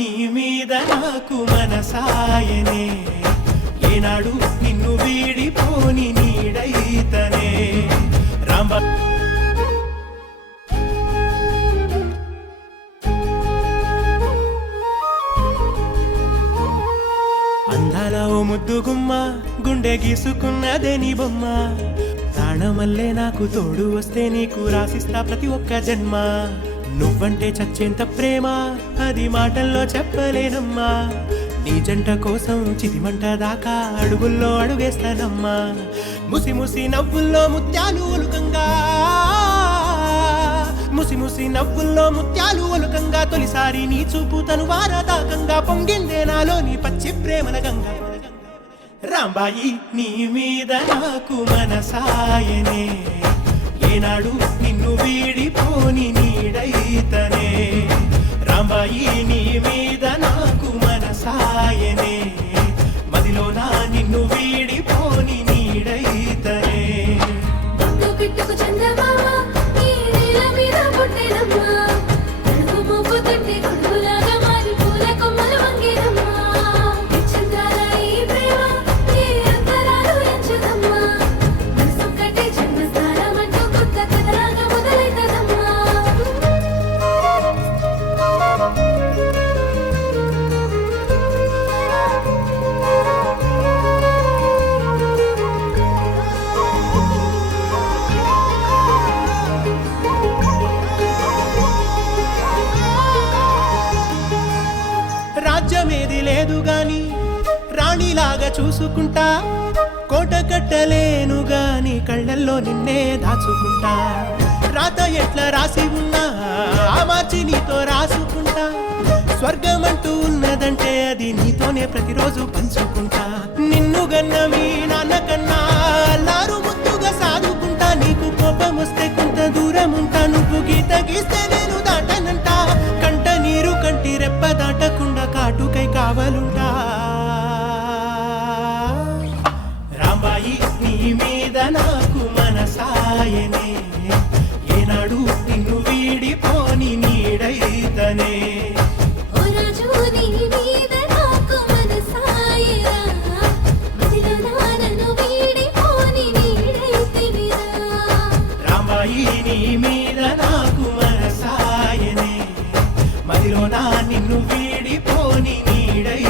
నీ మీద నాకు మనసాయనే ఏనాడు నిన్ను వీడిపోని నీడైతనే రాంబ అందాల ఓ ముద్దు గుమ్మ గుండె గీసుకున్నదే నీ బొమ్మ ప్రాణమల్లే నాకు తోడు వస్తే నీకు రాసిస్తా ప్రతి ఒక్క జన్మ నువ్వంటే చచ్చేంత ప్రేమ అది మాటల్లో చెప్పలేనమ్మా నీ జంట కోసం చితిమంట దాకా అడుగుల్లో అడుగేస్తానమ్మా ముసి ముసి నవ్వుల్లో ముత్యాలు ఒలుకంగా ముసి ముసి నవ్వుల్లో ముత్యాలు ఒలుకంగా తొలిసారి నీ చూపు తను వారదాకంగా పొంగిందే నాలో నీ పచ్చి ప్రేమల గంగా రాంబాయి నీ మీద నాకు మనసాయనే ఏనాడు నిన్ను వీడిపోని నీడైతనే రాంబాయి నీ మీద నాకు మనసాయనే మదిలోన నిన్ను వీడిపోని నీడైతనే రాజ్యమేది లేదు గాని రాణిలాగా చూసుకుంటా కోట కట్టలేను గాని కళ్ళల్లో నిన్నే దాచుకుంటా రాత ఎట్లా రాసి ఉన్నా ఆ మార్చి నీతో రాసుకుంటా స్వర్గమంటూ ఉన్నదంటే అది నీతోనే ప్రతిరోజు పంచుకుంటా నిన్ను గన్న మీ నాన్న కన్నా లారు ముద్దుగా సాదుకుంటా నీకు కోపం వస్తే కొంత దూరం ఉంటా నువ్వు గీత గీస్తే నేను దాటనంట కంట నీరు కంటి రెప్ప దాటకుండా కాటుకై కావలుంటా రాంబాయి నీ మీద నాకు మనసాయనే ఏనాడు నిన్ను వీడిపోని నీడైతనే రాంబాయి నీ మీద నాకు మనసాయనే మదిలో నా నిన్ను వీడిపోని నీడై